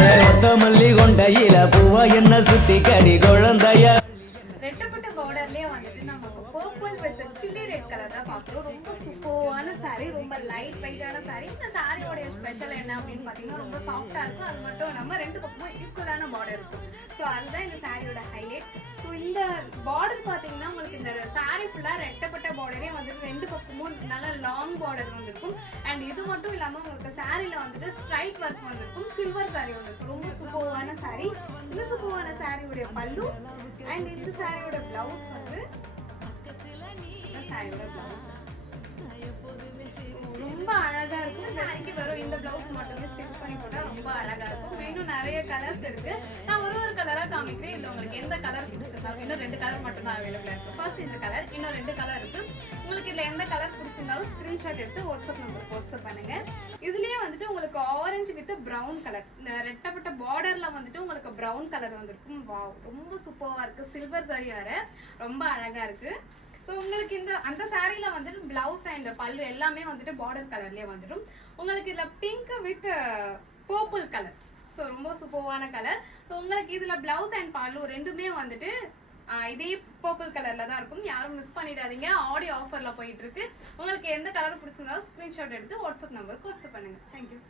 கொத்தமல்லி கொண்டையில பூவா என்ன சுத்தி கடி குழந்தைய ரெட்டப்பட்ட பார்டர்லயே வந்துட்டு நமக்கு purple with chilli red colour தான் பாக்குறோம். ரொம்ப சூப்பரான சாரி, ரொம்ப லைட் வெயிட்டான சாரி. இந்த சாரியோட ஸ்பெஷல் என்ன அப்படின்னு பாத்தீங்கன்னா ரொம்ப சாஃப்டா இருக்கும். அது மட்டும் இல்லாம ரெண்டு பக்கமும் ஈக்குவலான பார்டர் இருக்கும். ஸோ அதுதான் இந்த சாரியோட ஹைலைட். ஸோ இந்த பார்டர் பாத்தீங்கன்னா உங்களுக்கு இந்த சாரி ஃபுல்லா ரெட்டப்பட்ட பார்டரே வந்துட்டு ரெண்டு பக்கமும் நல்ல லாங் பார்டர் வந்திருக்கும். அண்ட் இது மட்டும் இல்லாம உங்களுக்கு சாரில வந்துட்டு ஸ்ட்ரைட் ஒர்க் வந்திருக்கும். சில்வர் சாரி வந்திருக்கும். ரொம்ப சூப்பரான சாரி. இந்த சூப்பரான சாரியோட பல்லு அண்ட் இந்த சாரியோட பிளவுஸ் வந்து இந்த சாரியோட பிளவுஸ் ரொம்ப அழகா இருக்கும். சாரிக்கு வரும் இந்த பிளவுஸ் மட்டுமே ஸ்டிச் பண்ணி போட்டா ரொம்ப அழகா இருக்கும். இன்னும் நிறைய கலர்ஸ் இருக்கு. நான் ஒரு கலரா காமிக்கிறேன். இதுல உங்களுக்கு எந்த கலர் பிடிச்சிருந்தாலும் இன்னும் 2 கலர் மட்டும் தான் அவைலபிளா இருக்கு. ஃபர்ஸ்ட் இந்த கலர், இன்னும் 2 கலர் இருக்கு. உங்களுக்கு இதுல எந்த கலர் பிடிச்சிருந்தாலும் ஸ்கிரீன்ஷாட் எடுத்து வாட்ஸ்அப் நம்பருக்கு வாட்ஸ்அப் பண்ணுங்க. இதுலயே வந்துட்டு உங்களுக்கு ஆரஞ்சு வித் பிரவுன் கலர், ரெட்டப்பட்ட பார்டர்ல வந்துட்டு உங்களுக்கு பிரவுன் கலர் வந்திருக்கும். வாவ், ரொம்ப சூப்பரா இருக்கு. சில்வர் சாரி வேற, ரொம்ப அழகா இருக்கு. ஸோ உங்களுக்கு அந்த சாரியில வந்துட்டு பிளவுஸ் அண்ட் பல்லு எல்லாமே வந்துட்டு பார்டர் கலர்லயே வந்துடும். உங்களுக்கு இதுல pink with purple colour, so ரொம்ப சூப்பரான கலர். ஸோ உங்களுக்கு இதுல பிளவுஸ் அண்ட் பல்லு ரெண்டுமே வந்துட்டு இதே பர்பிள் கலர்ல தான் இருக்கும். யாரும் மிஸ் பண்ணிடாதீங்க. ஆடியோ ஆஃபர்ல போயிட்டு இருக்கு. உங்களுக்கு எந்த கலர் பிடிச்சிருந்தாலும் ஸ்கிரீன்ஷாட் எடுத்து வாட்ஸ்அப் நம்பருக்கு வாட்ஸ்அப் பண்ணுங்க. தேங்க்யூ.